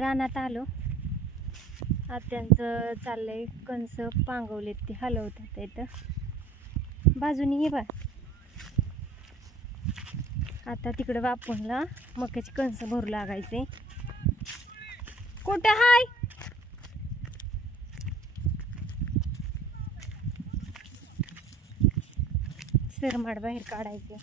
रानात आलो. आत्यांचं चाललंय कणस पांगवलेत ते हलवतात इथं बाजूनी हे बा. आता तिकडे बापूंला मक्याची कणस भरू लागायचे. कुठं हाय? सिरमाड बाहेर काढायचे.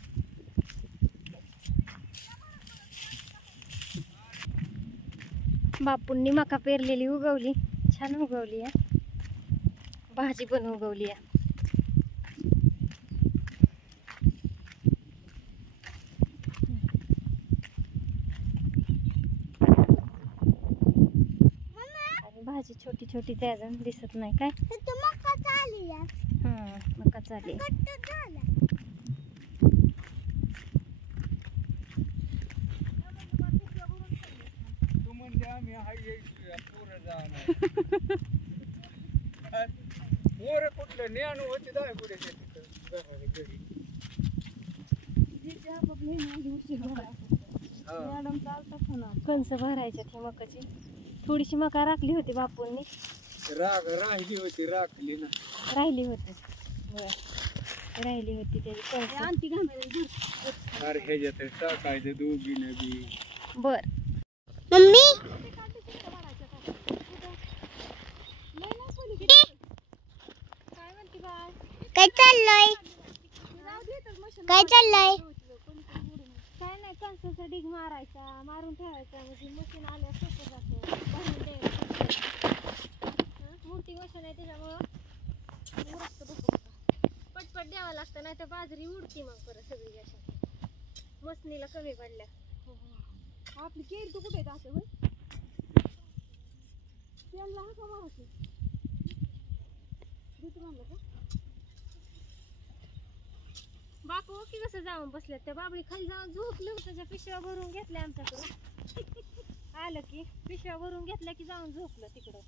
बापूंनी मका पेरलेली उगवली, छान उगवली आहे. भाजी पण उगवली आहे. आणि भाजी छोटी छोटी अजून दिसत नाही काय. मका चालली. कणस भरायच्या त्या मकाची. थोडीशी मका राखली होती बापूंनी. राहिली होती राखली ना. राहिली होती राहिली होती त्याची कणस. अरे ह्याच्यात टाकायचं दोघीनं बी. बर मम्मी काय चाललंय? काय चाललंय? काय नाही, कणसाचा ढीग मारायचा, मारून ठेवायचा म्हणजे मशीन आल्या सोपं जातं. मोठी मशीन आहे त्याच्यामुळं पटपट द्यावं लागतं, नाही तर बाजरी उडती मग परत सगळी अशा मसनीला कमी पडल्या. आपली केळी तू कुठे येत असं त्यांना हा का मारायचं म्हणलं का बापू की कसं जाऊन बसले. त्या बाबळी खाली जाऊन झोपलं. त्याच्या पिशव्या भरून घेतल्या आमच्याकडून. आलं की पिशव्या भरून घेतल्या की जाऊन झोपलं तिकडं.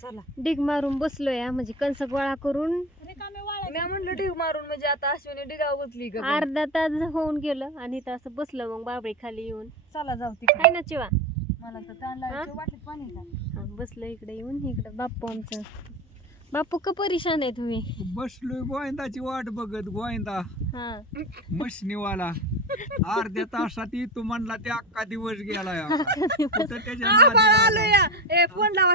चला डिग मारून बसलोय म्हणजे कणस गोळा करून. मी म्हणलं डिग मारून म्हणजे आता अश्विनी डिगावर बसली. अर्धा तास होऊन गेलं आणि इथं असं बसलं. मग बाबळी खाली येऊन चला जाऊ तिकडे ना चिवा. मला तर वाटत पाणी का बसलं इकडे येऊन. इकडं बाप्पू आमचं. बापू का परेशान आहे तुम्ही? बसलोय गोविंदाची वाट बघत. गोविंदा मशनीवाला अर्ध्या तासात येतो म्हणला ते अख्खा दिवस गेला. फोन लावा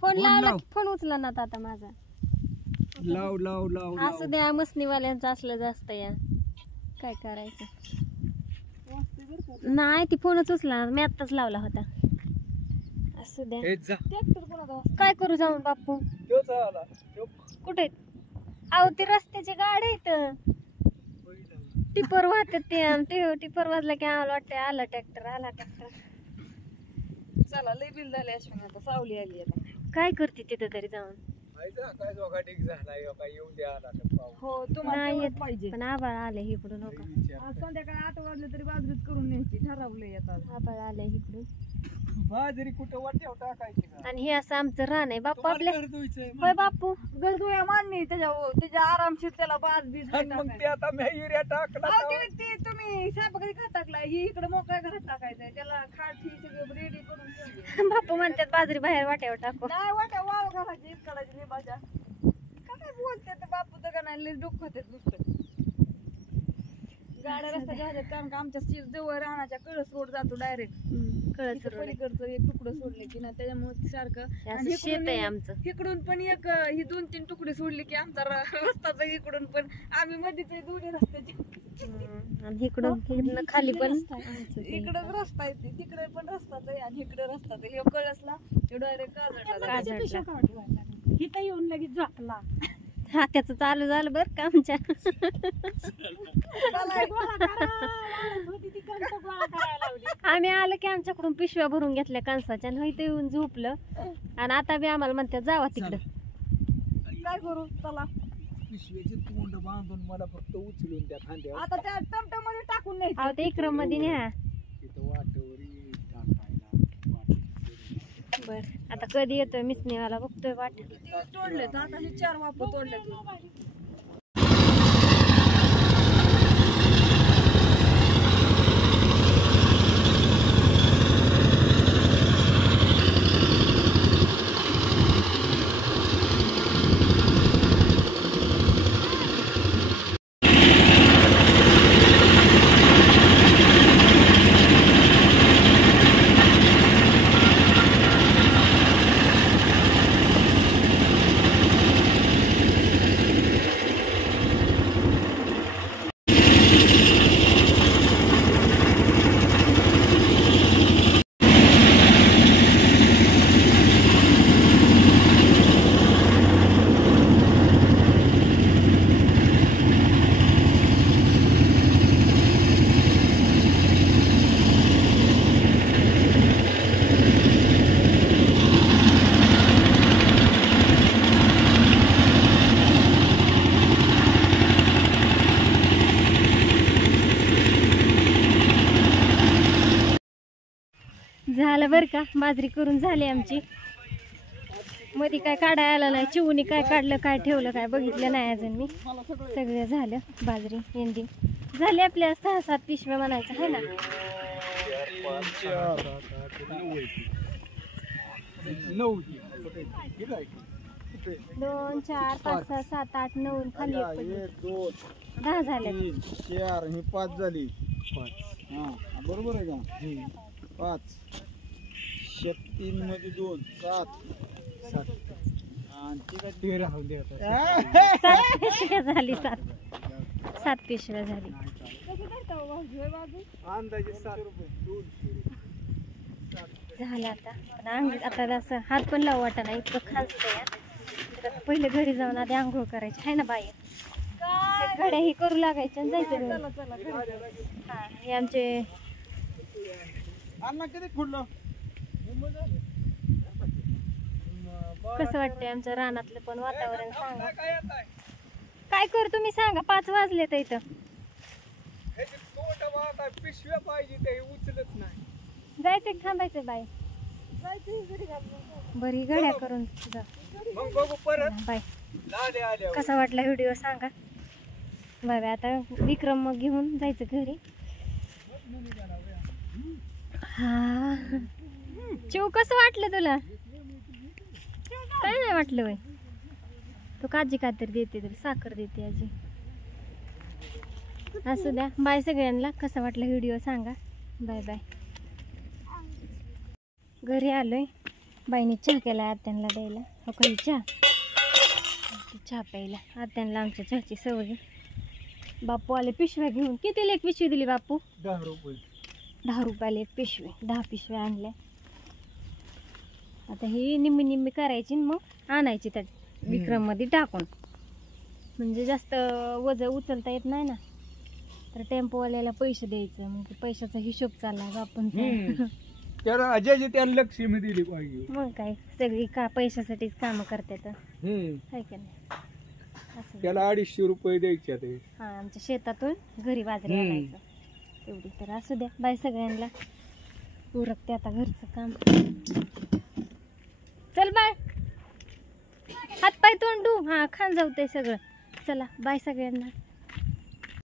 फोन लावला फोन उचला ना आता माझा. लाव लाव लाव असं द्या मसनीवाल्यांचं असलं जास्त या काय करायचं. नाही ती फोनच उचला मी आत्ताच लावला होता. असं द्या. काय करू जाऊन बापू? कुठे? अहो ते रस्त्याची गाडी आहेत. टिपर वाहतात ते. टिपर वाजला की आम्हाला वाटतं आला ट्रॅक्टर आला ट्रॅक्टर. चला लय बिल झाले अश्विनी. आता सावली आली आता. काय करते तिथं तरी जाऊन? हो तुम्हाला पाहिजे पण आबाळ आले इकडून. संध्याकाळी 8 वाजले तरी बाजरीच करून न्यायची ठरवलंय. आता आबाळ आलंय इकडून. बाजरी कुठं वाट्यावर टाकायची. आणि हे असं आमचं रान आहे बापू आपल्या. होय बापू घर धुया मांडणी त्याच्या आरामशीर त्याला बाज बीज. मग ते आता मी युरिया टाकला. ते तुम्ही स्वयंपाकाची खत टाकलाय ही इकडे मोकळ्या घरात टाकायचंय. त्याला खाट ही सगळं रेडी करून बापू म्हणतात बाजरी बाहेर वाट्यावर टाकू. नाही वाट्या वाळ घराची इकडची निभाच्या काय बोलते ते बापू. तर का नाही डोकं होते दुसरं. गाड्या रस्त्याच्या ह्याच्यात कारण का आमच्या जवळ राहण्याच्या कळस रोड जातो डायरेक्ट. कळस पलीकडचं एक तुकडं सोडले की ना त्याच्यामुळे सारखं शेत आहे आमचं. इकडून पण एक ही 2-3 तुकडे सोडले की आमचा रस्ताच इकडून पण आम्ही मध्येच दोन्ही रस्त्याचे. इकडून खाली पण इकडं रस्ता आहे तिकडे पण रस्ताच आहे आणि इकडे रस्ताच आहे. हे कळसला डायरेक्ट काजळला इथं येऊन लगेच झाकला. हा त्याचं चालू झालं बरं का आमच्या. आम्ही आलं की आमच्याकडून पिशव्या भरून घेतल्या कणसाच्या आणि इथं येऊन झोपलं. आणि आता बी आम्हाला म्हणतात जावा तिकडं. काय करू चला. पिशवीचे तोंड बांधून मला फक्त उचलून त्या खांद्यावर. आता त्या टमटम मध्ये टाकून नाही. अहो ते इकडं मध्ये न्या. तिथं वाटेवर टाकायला. बर आता कधी येतोय मिसनीवाला बघतोय वाट. तोडले तर आता 4 वाप तोडले. झालं बरं का, बाजरी करून झाली आमची. मध्ये काय काढायला आलं नाही, चिवणी काय काढलं काय ठेवलं काय बघितलं नाही अजून मी. सगळं झालं, बाजरी एंडिंग झाली. आपल्या 6-7 पिशव्या म्हणायचं आहे ना. 2 4 5 6 7 8 9 खाली 10 झाले. 4 ही 5 झाली. 5 बरोबर आहे का? 5 3 मध्ये 2 7 आणि तिला 13 होते आता. 7 पिशव्या झाली. 7 पिशव्या झाली. अंदाजे 7 रुपये झालं आता. पण आता असं हात पण लावू वाटा नाही, इतकं खासतंय. पहिले घरी जाऊन आधी आंघोळ करायची आहे ना बाई. घड्या ही करू लागायच्या आणि जायचं. हा हे आमचे कसं वाटतंय आमच्या रानातलं पण वातावरण सांगा. काय करू तुम्ही सांगा. 5 वाजले तर इथं पिशव्या पाहिजे ते उचलत नाही. जायचं थांबायचं बाय. बरी घड्या करून जा बाय. कसा वाटला व्हिडिओ सांगा. Bye bye. आता विक्रम मग घेऊन जायचं घरी. हा चिव कसं वाटलं तुला? काय नाही वाटलं बाई. तू काजी काहीतरी देते, तरी साखर देते आजी. असू द्या. बाय सगळ्यांना. कसा वाटला व्हिडिओ सांगा. Bye bye. घरी आलोय. बाईने चहा केला आत्यांना द्यायला. हो काही चहा प्यायला. आत्यांना आमच्या चहाची सवय. बापू आले पिशव्या घेऊन. कितीला एक पिशवी दिली बापू? 10 रुपये. 10 रुपयाला एक पिशवी. 10 पिशव्या आणल्या. आता ही निम्मी निम्मी करायची मग आणायची त्या विक्रम मध्ये टाकून. म्हणजे जास्त वजन उचलता येत नाही ना, तर टेम्पोवाल्याला पैसे द्यायचं. म्हणजे पैशाचा हिशोब चालला बापूंचा. त्याला अजय त्याला लक्ष्मी दिली पाहिजे. मग काय सगळी का पैशासाठीच काम करतात हाय का नाही. असं त्याला 250 रुपये द्यायचे ते. हा आमच्या शेतातून घरी बाजरी आणायचं तेवढी. तर असू द्या. बाय सगळ्यांना. उरकते आता घरचं काम. चल बाय. हात पाय तोंड धु. हा खान जाऊ ते सगळं. चला बाय सगळ्यांना.